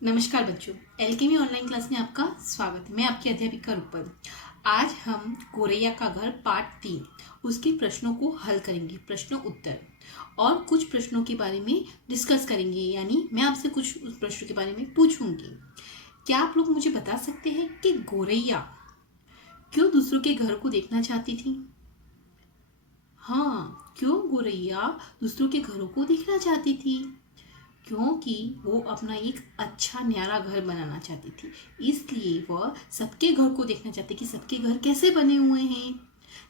नमस्कार बच्चों, alchemy online class में आपका स्वागत है। मैं आपकी अध्यापिका रूपल। आज हम गोरैया का घर पार्ट 3 उसके प्रश्नों को हल करेंगे, प्रश्न उत्तर, और कुछ प्रश्नों के बारे में डिस्कस करेंगे। यानी मैं आपसे कुछ उस प्रश्नों के बारे में पूछूंगी। क्या आप लोग मुझे बता सकते हैं कि गोरैया क्यों दूसरों के घर को देखना चाहती थी? हाँ, क्यों गोरैया दूसरों के घरों को देखना चाहती थी? क्योंकि वो अपना एक अच्छा न्यारा घर बनाना चाहती थी। इसलिए वह सबके घर को देखना चाहती कि सबके घर कैसे बने हुए हैं।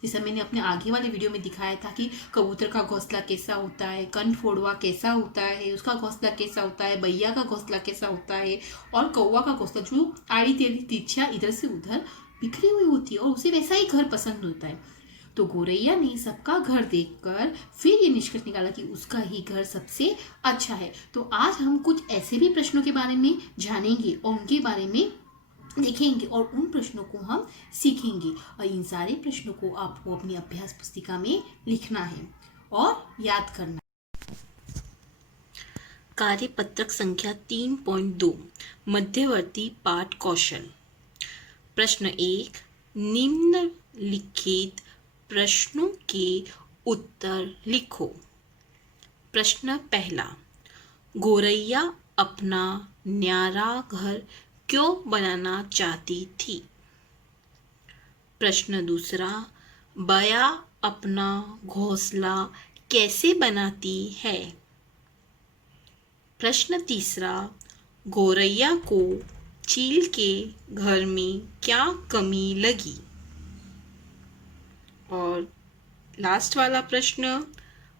जैसा मैंने अपने आगे वाले वीडियो में दिखाया था कि कबूतर का घोंसला कैसा होता है, कंठफोड़वा कैसा होता है, उसका घोंसला कैसा होता है, बैया का घोंसला कैसा होता है, और कौवा का घोंसला जो आड़ी टेढ़ी तिरछिया इधर से उधर बिखरी हुई होती है, और उसे वैसा ही घर पसंद होता है। तो गोरैया ने सबका घर देखकर फिर ये निष्कर्ष निकाला कि उसका ही घर सबसे अच्छा है। तो आज हम कुछ ऐसे भी प्रश्नों के बारे में जानेंगे और उनके बारे में देखेंगे, और उन प्रश्नों को हम सीखेंगे। और इन सारे प्रश्नों को आपको अपनी अभ्यास पुस्तिका में लिखना है और याद करना है। कार्यपत्रक संख्या 3.2 मध्यवर्ती पाठ कौशल। प्रश्न 1, निम्नलिखित प्रश्नों के उत्तर लिखो। प्रश्न पहला, गोरैया अपना न्यारा घर क्यों बनाना चाहती थी? प्रश्न दूसरा, बया अपना घोंसला कैसे बनाती है? प्रश्न तीसरा, गोरैया को चील के घर में क्या कमी लगी? और लास्ट वाला प्रश्न,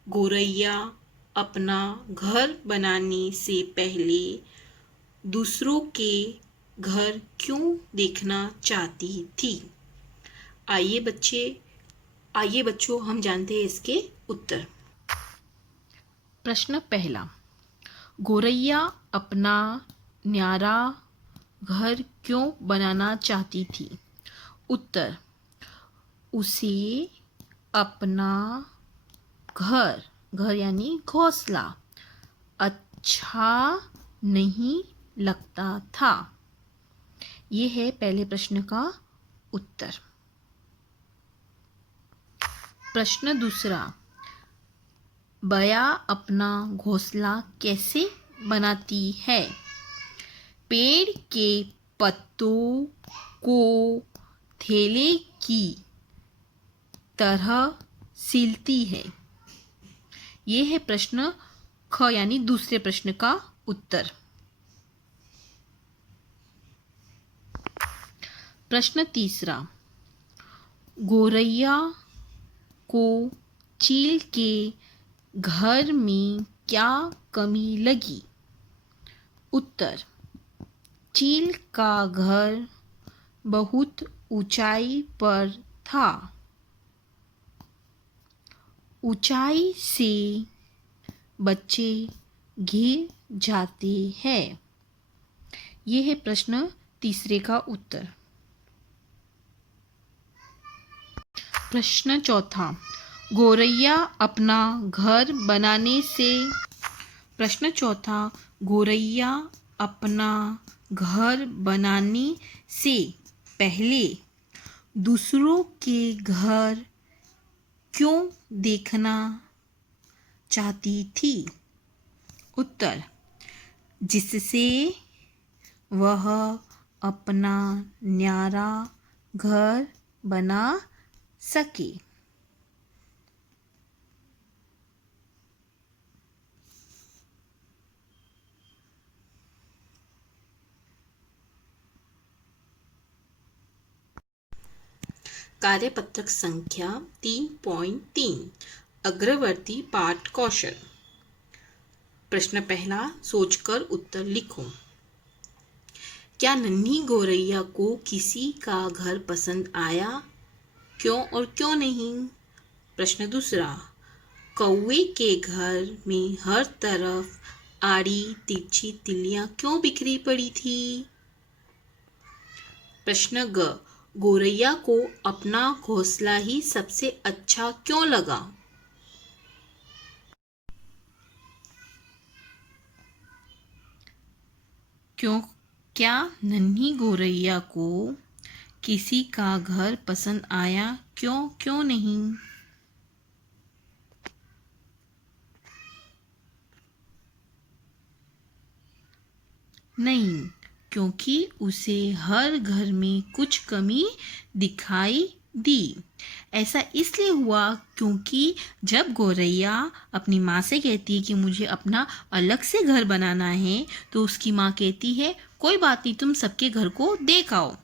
गोरैया अपना घर बनाने से पहले दूसरों के घर क्यों देखना चाहती थी? आइए बच्चों, हम जानते हैं इसके उत्तर। प्रश्न पहला, गोरैया अपना न्यारा घर क्यों बनाना चाहती थी? उत्तर, उसे अपना घर यानी घोंसला अच्छा नहीं लगता था। ये है पहले प्रश्न का उत्तर। प्रश्न दूसरा, बया अपना घोंसला कैसे बनाती है? पेड़ के पत्तों को थैले की तरह सिलती है। ये है प्रश्न ख यानी दूसरे प्रश्न का उत्तर। प्रश्न तीसरा, गोरैया को चील के घर में क्या कमी लगी? उत्तर, चील का घर बहुत ऊंचाई पर था। ऊंचाई से बच्चे गिर जाते हैं। यह है प्रश्न तीसरे का उत्तर। प्रश्न चौथा, गोरैया अपना घर बनाने से पहले दूसरों के घर क्यों देखना चाहती थी? उत्तर, जिससे वह अपना न्यारा घर बना सके। कार्यपत्रक संख्या 3.3 अग्रवर्ती पाठ कौशल। प्रश्न पहला, सोचकर उत्तर लिखो। क्या नन्ही गोरैया को किसी का घर पसंद आया? क्यों और क्यों नहीं? प्रश्न दूसरा, कौवे के घर में हर तरफ आड़ी तिरछी तिल्लियां क्यों बिखरी पड़ी थी? प्रश्न ग, गोरैया को अपना घोंसला ही सबसे अच्छा क्यों लगा? क्यों क्या नन्ही गौरैया को किसी का घर पसंद आया? क्यों क्यों नहीं? नहीं, क्योंकि उसे हर घर में कुछ कमी दिखाई दी। ऐसा इसलिए हुआ क्योंकि जब गौरैया अपनी माँ से कहती है कि मुझे अपना अलग से घर बनाना है, तो उसकी माँ कहती है कोई बात नहीं, तुम सबके घर को देख आओ।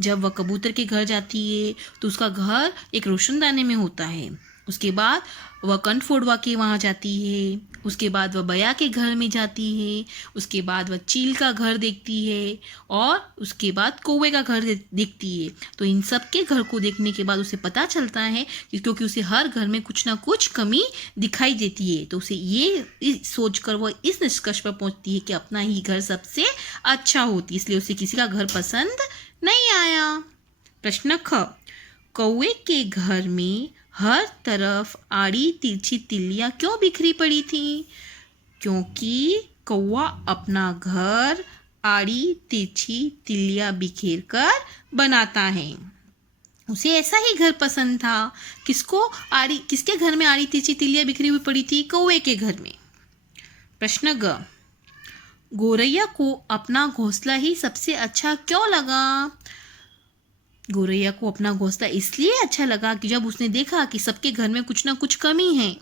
जब वह कबूतर के घर जाती है तो उसका घर एक रोशनदाने में होता है। उसके बाद वह कंठ फोड़वा के वहाँ जाती है। उसके बाद वह बया के घर में जाती है। उसके बाद वह चील का घर देखती है और उसके बाद कौवे का घर देखती है। तो इन सब के घर को देखने के बाद उसे पता चलता है कि क्योंकि उसे हर घर में कुछ ना कुछ कमी दिखाई देती है, तो उसे ये सोचकर वह इस निष्कर्ष पर पहुंचती है कि अपना ही घर सबसे अच्छा होती है, इसलिए उसे किसी का घर पसंद नहीं आया। प्रश्न ख, कौवे के घर में हर तरफ आड़ी तिरछी तिल्लियां क्यों बिखरी पड़ी थी? क्योंकि कौवा अपना घर आड़ी तिरछी तिल्लियां बिखेर कर बनाता है। उसे ऐसा ही घर पसंद था। किसके घर में आड़ी तिरछी तिल्लियां बिखरी हुई पड़ी थी? कौवे के घर में। प्रश्न ग, गौरैया को अपना घोंसला ही सबसे अच्छा क्यों लगा? गौरैया को अपना घोंसला इसलिए अच्छा लगा कि जब उसने देखा कि सबके घर में कुछ ना कुछ कमी है,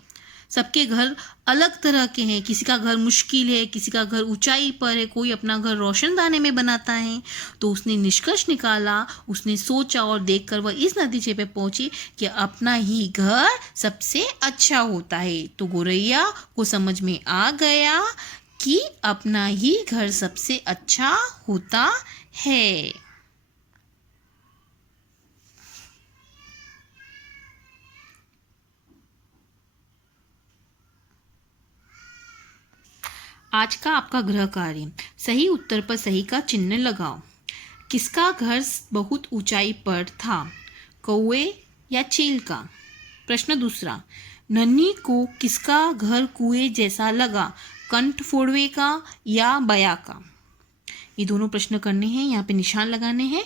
सबके घर अलग तरह के हैं, किसी का घर मुश्किल है, किसी का घर ऊंचाई पर है, कोई अपना घर रोशनदाने में बनाता है, तो उसने निष्कर्ष निकाला, उसने सोचा और देखकर वह इस नतीजे पे पहुंची कि अपना ही घर सबसे अच्छा होता है। तो गौरैया को समझ में आ गया कि अपना ही घर सबसे अच्छा होता है। आज का आपका गृह कार्य, सही उत्तर पर सही का चिन्ह लगाओ। किसका घर बहुत ऊंचाई पर था? कौवे या चील का? प्रश्न दूसरा, नन्ही को किसका घर कुएं जैसा लगा? कंठ फोड़वे का या बया का? ये दोनों प्रश्न करने हैं, यहाँ पे निशान लगाने हैं।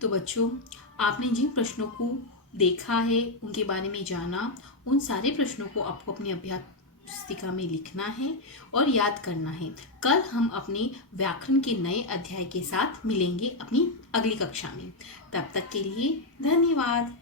तो बच्चों, आपने जिन प्रश्नों को देखा है, उनके बारे में जाना, उन सारे प्रश्नों को आपको अपनी अभ्यास पुस्तिका में लिखना है और याद करना है। कल हम अपने व्याकरण के नए अध्याय के साथ मिलेंगे अपनी अगली कक्षा में। तब तक के लिए धन्यवाद।